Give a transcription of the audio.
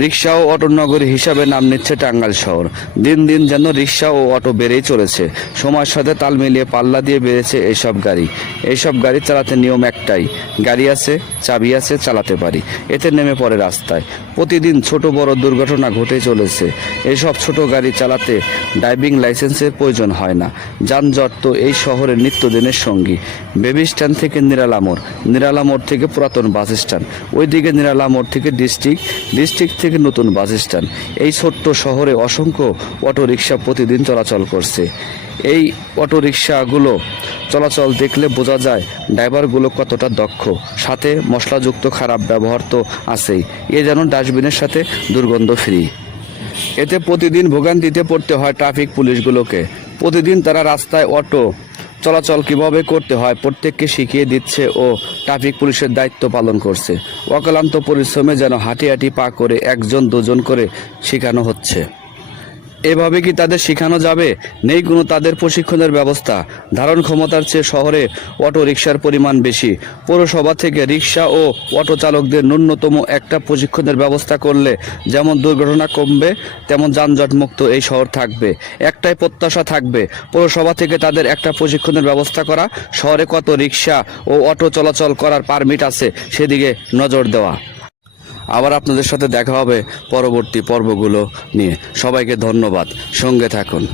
রিক্সা ও auto নগরী হিসাবে নাম নিচ্ছে টাঙ্গাইল শহর। দিন দিন যেন রিক্সা ও অটো বেড়েই চলেছে। সময়ের সাথে তাল মিলিয়ে পাল্লা দিয়ে বেড়েছে এইসব গাড়ি। এইসব গাড়ি চালাতে নিয়ম একটাই, গাড়ি আছে, চাবি আছে, চালাতে পারি। এতে নেমে পড়ে রাস্তায়। প্রতিদিন ছোট বড় দুর্ঘটনা ঘটে চলেছে। এইসব ছোট গাড়ি চালাতে ড্রাইভিং লাইসেন্সের প্রয়োজন হয় না। যানজট তো এই শহরের নিত্যদিনের সঙ্গী। বেবি স্ট্যান্ড থেকে নিরালামোড় নিরালামোড় থেকে পুরাতন বাস স্ট্যান্ড। ওইদিকে নিরালামোড় থেকে ডিস্ট্রিক্ট। ডিস্ট্রিক্ট থেকে নতুন বাস স্ট্যান্ড। এই ছোট্ট শহরে অসংখ্য অটো রিক্সা প্রতিদিন চলাচল করছে। এই অটো রিক্সাগুলো চলাচল দেখলে বোঝা যায় ড্রাইভারগুলো কতটা দক্ষ। সাথে মশলাযুক্ত খারাপ ব্যবহার তো আছেই। এ যেন ডাস্টবিনের সাথে দুর্গন্ধ ফ্রি। এতে প্রতিদিন ভোগান্তিতে পড়তে হয় ট্রাফিক পুলিশগুলোকে। প্রতিদিন তারা রাস্তায় অটো চলাচল কীভাবে করতে হয় প্রত্যেককে শিখিয়ে দিচ্ছে ও ট্রাফিক পুলিশের দায়িত্ব পালন করছে। অক্লান্ত পরিশ্রমে যেন হাঁটি হাঁটি পা করে একজন দুজন করে শেখানো হচ্ছে। এভাবে কি তাদের শেখানো যাবে? নেই কোনো তাদের প্রশিক্ষণের ব্যবস্থা। ধারণ ক্ষমতার চেয়ে শহরে অটো রিক্সার পরিমাণ বেশি। পৌরসভা থেকে রিক্সা ও অটো চালকদের ন্যূনতম একটা প্রশিক্ষণের ব্যবস্থা করলে যেমন দুর্ঘটনা কমবে, তেমন যানজট মুক্ত এই শহর থাকবে। একটাই প্রত্যাশা থাকবে, পৌরসভা থেকে তাদের একটা প্রশিক্ষণের ব্যবস্থা করা। শহরে কত রিক্সা ও অটো চলাচল করার পারমিট আছে, সেদিকে নজর দেওয়া। আবার আপনাদের সাথে দেখা হবে পরবর্তী পর্বগুলো নিয়ে। সবাইকে ধন্যবাদ। সঙ্গে থাকুন।